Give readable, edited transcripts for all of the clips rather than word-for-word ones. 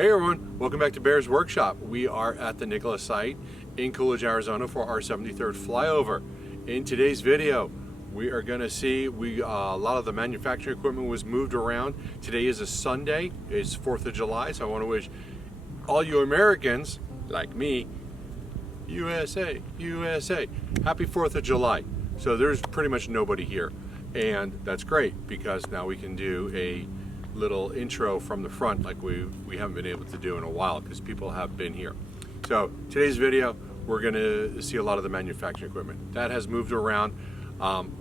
Hey everyone, welcome back to Bear's Workshop. We are at the Nikola site in Coolidge, Arizona for our 73rd flyover. In today's video, we are going to see a lot of the manufacturing equipment was moved around. Today is a Sunday, it's 4th of July, so I want to wish all you Americans, like me, USA, USA, happy 4th of July. So there's pretty much nobody here, and that's great because now we can do a little intro from the front like we haven't been able to do in a while because people have been here. So today's video, we're going to see a lot of the manufacturing equipment that has moved around.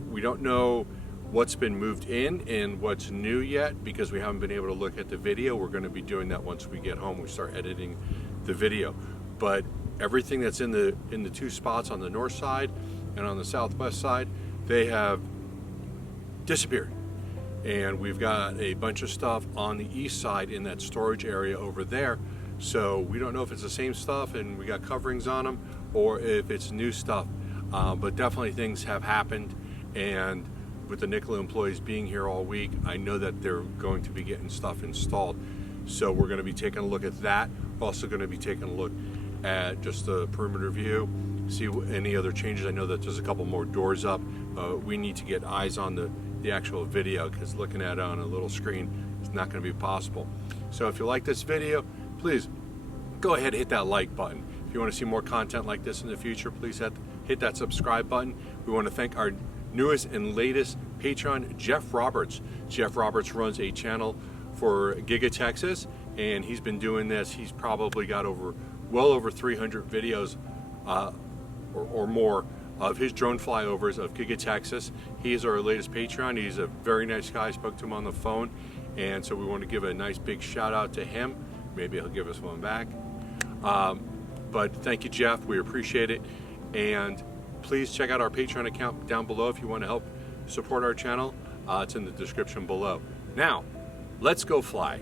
We don't know what's been moved in and what's new yet because we haven't been able to look at the video. We're going to be doing that once we get home. We start editing the video. But everything that's in the two spots on the north side and on the southwest side, they have disappeared. And we've got a bunch of stuff on the east side in that storage area over there. So we don't know if it's the same stuff and we got coverings on them or if it's new stuff. But definitely things have happened, and with the Nikola employees being here all week, I know that they're going to be getting stuff installed. So we're going to be taking a look at that. We're also going to be taking a look at just the perimeter view, see any other changes. I know that there's a couple more doors up. We need to get eyes on the actual video because looking at it on a little screen is not going to be possible. So if you like this video, please go ahead and hit that like button. If you want to see more content like this in the future, please hit that subscribe button. We want to thank our newest and latest patron, Jeff Roberts. Jeff Roberts runs a channel for Giga Texas, and he's been doing this. He's probably got well over 300 videos or more of his drone flyovers of Giga Texas. He is our latest patron. He's a very nice guy. I spoke to him on the phone, and so we want to give a nice big shout out to him. Maybe he'll give us one back. But thank you, Jeff. We appreciate it. And please check out our Patreon account down below if you want to help support our channel. It's in the description below. Now, let's go fly.